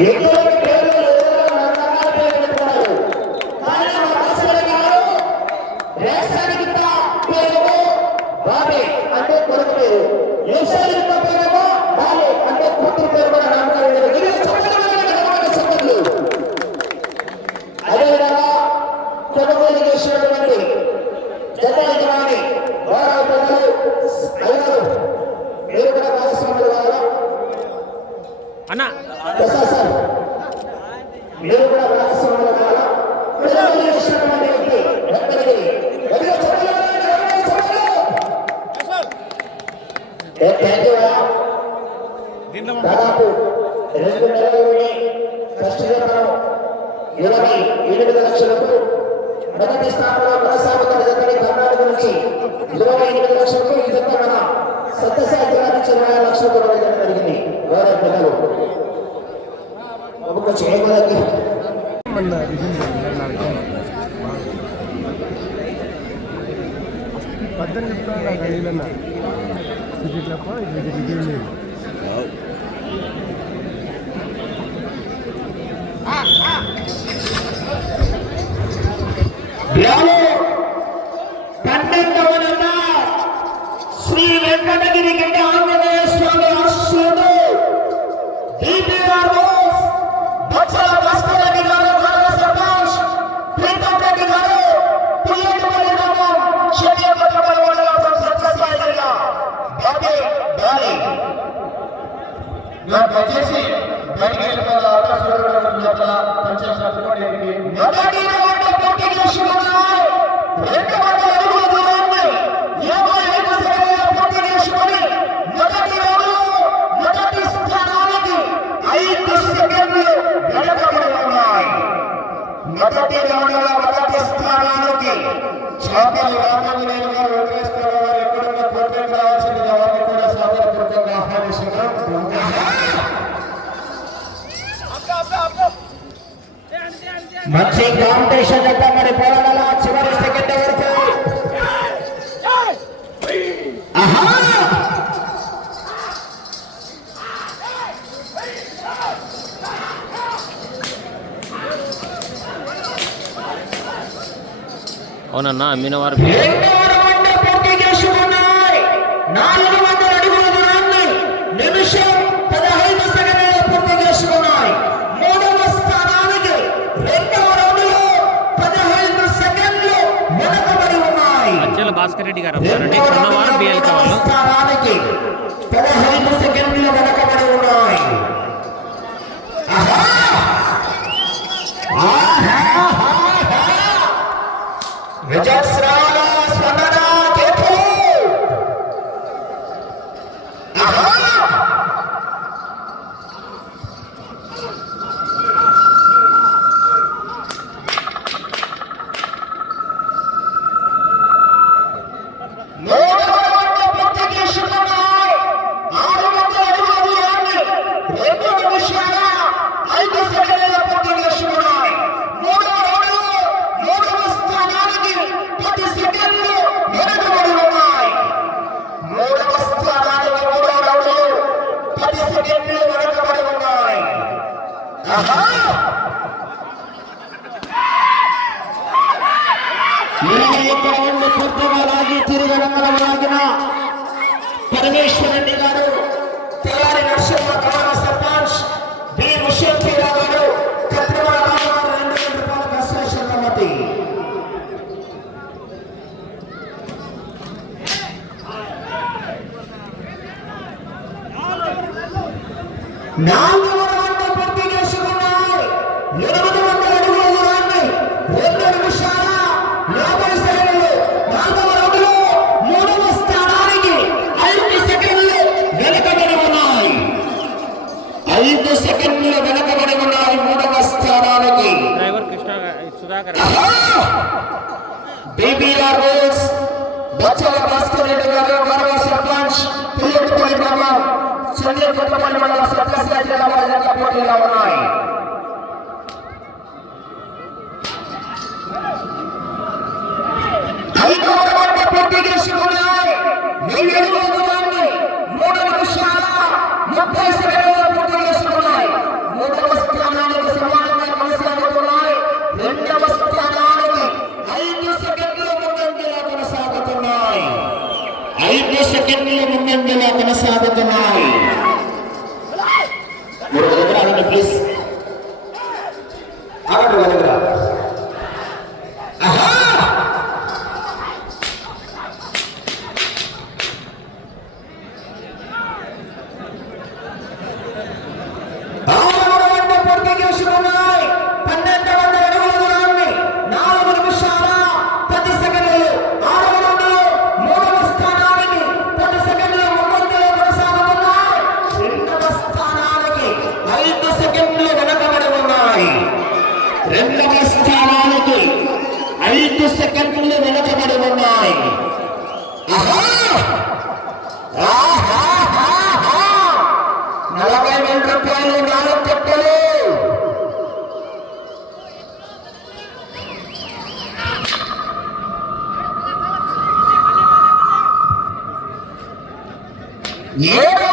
ఎటువంటి Mira lo que la verdad. పద్దెనిమిది చెప్తాను నాకు అడిగిన టికెట్ తప్ప ఇది టికెట్ లేదు శ్రీ వెంకటగిరి గడ్డ దయచేసి బయటికి వెళ్ళిపోవాలి అవకాశం ఇవ్వడం లోపల పనిచేసి తప్పుకోవడానికి మొదటి రౌండ్లో మొదటి స్థానాలు పార్టీ చాపల్లి రామలింగయ్య గారు వెంకటేశ్వర గారు ఎక్కడున్న కోర్టులకు రావాల్సిందిగా వారిని కూడా సాధారణపూర్వకంగా ఆహ్వానిస్తున్నాం మంచి కాంపిటీషన్ మరి పోరాడాలి? అవునన్నా అమ్మిన వారికి ఇక్కడ ఉండి పూర్తిగా రాగి గారు తెల్లారి నరసింహ కమల సర్పంచ్ బి ముషేపీరా గారు కత్రిమల రామారావు నాలుగు జిల్లాలో చలియర్ కొత్తపల్లి మండల సర్కార్ జిల్లా వారిగా పోటీలో ఉన్నాయి ముప్పై సెకండ్లలో పూర్తి చేసుకున్నాయి మూడవ స్థానానికి సమానమైన కొనసాగుతున్నాయి రెండవ స్థానానికి ఐదు సెకండ్లు ముందంజలో కొనసాగుతున్నాయి ఐదు సెకండ్లు ముందంజలో కొనసాగుతున్నాయి మీరు ఎదురాలండి ప్లీజ్ అక్కడ రెండవ స్థానానికి ఐదు సెకండ్లు వెనుకబడి ఉన్నాయి. నలభై వేల రూపాయలు నాలుగు కట్టలు ఏడు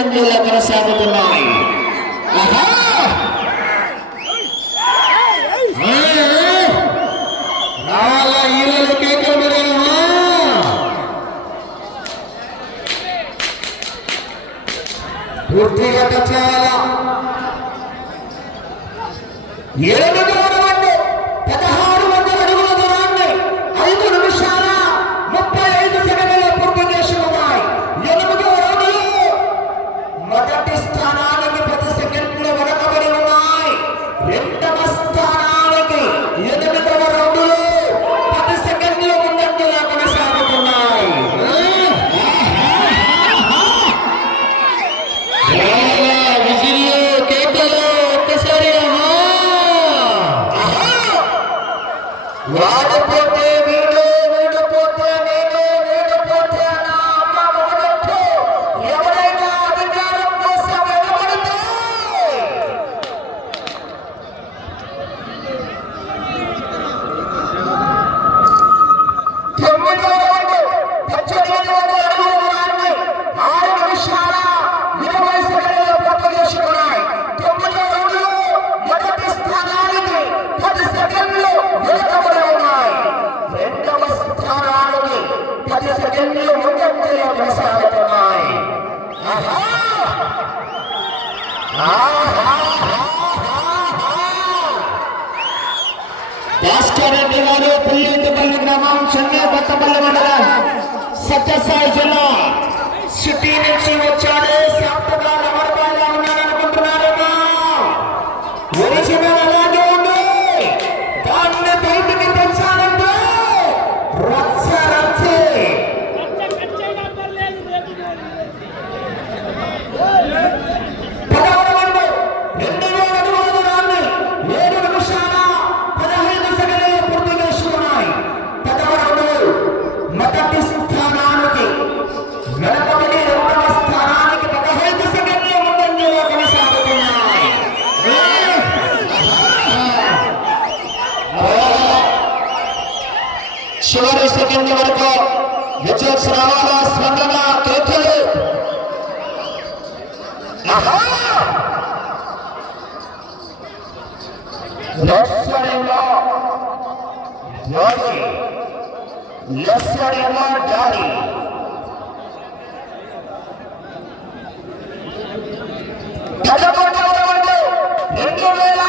జంతువులు కొనసాగుతున్నాయి. పూర్తిగా తెచ్చేయాలా ఏడు గ్రామం చెన్నై కొత్తపల్లి మండలం సత్యసాయి జిల్లా సిటీ నుంచి వచ్చాడు. చివరి సెకండ్ వరకు విద్యుత్ శ్రవాల స్పందన కేకులు డాడీ. పదకొండు రెండు వేల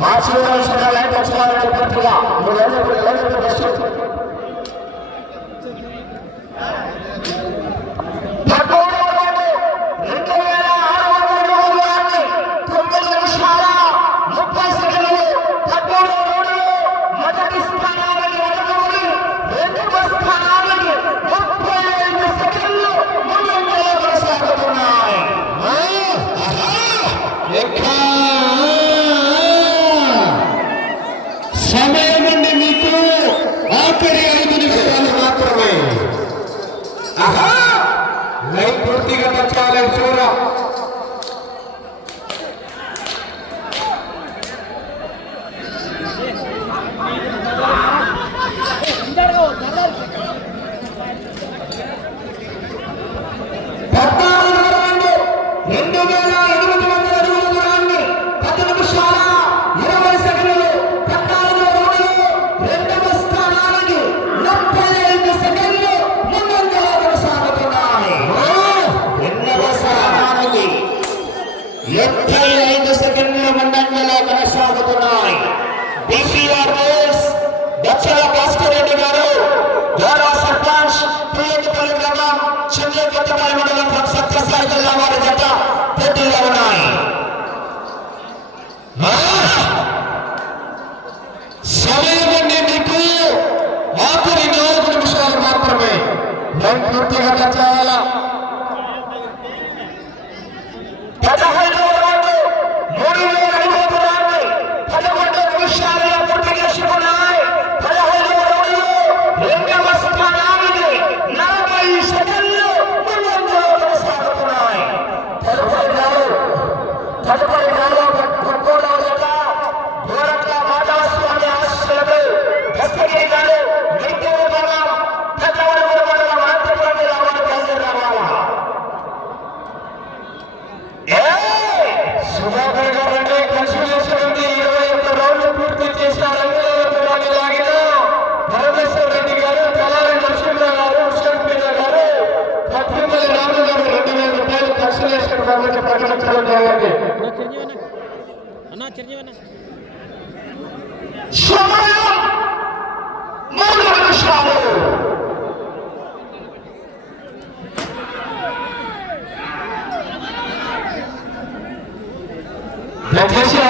మా శ్రీరామేశ్వర లైట్ లక్ష్మీ మూడు రోజులు ఏడు ప్రశ్న পাটিলাও নাই సమయమండి మీకు మాకు వినియోగం నిమిషాలు మాత్రమే నేను పూర్తిగా के प्रश्न चलो जाएँगे ना चिरजीवन ना समय मन अनुष्ठान देखिए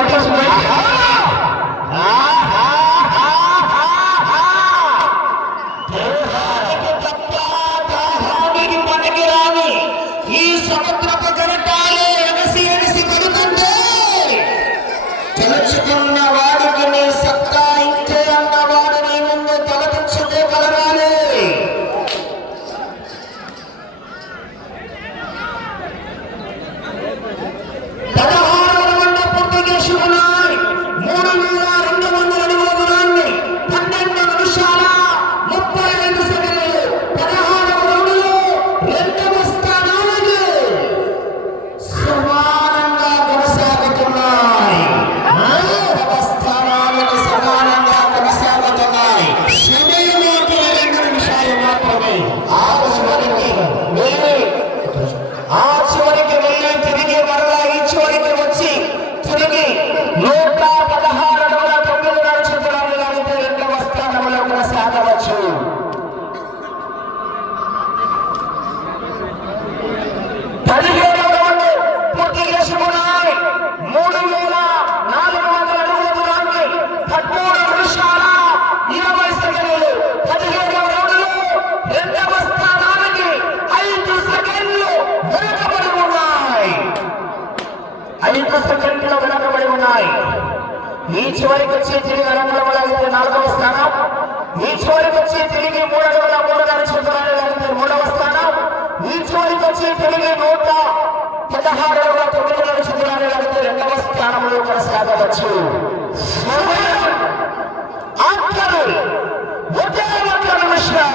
ఈ చివరికి వచ్చే తిరిగి అనంతరం నాలుగవ స్థానం ఈ చివరికి తిరిగి మూడవ మూడు నక్షత్రాలు మూడవ స్థానం ఈ చివరికి తిరిగి నూట పదహారవ తొమ్మిది నక్షత్రాలు రెండవ స్థానంలో కొనసాగవచ్చు ఆఖరు ఒకే ఒక్క నిమిషం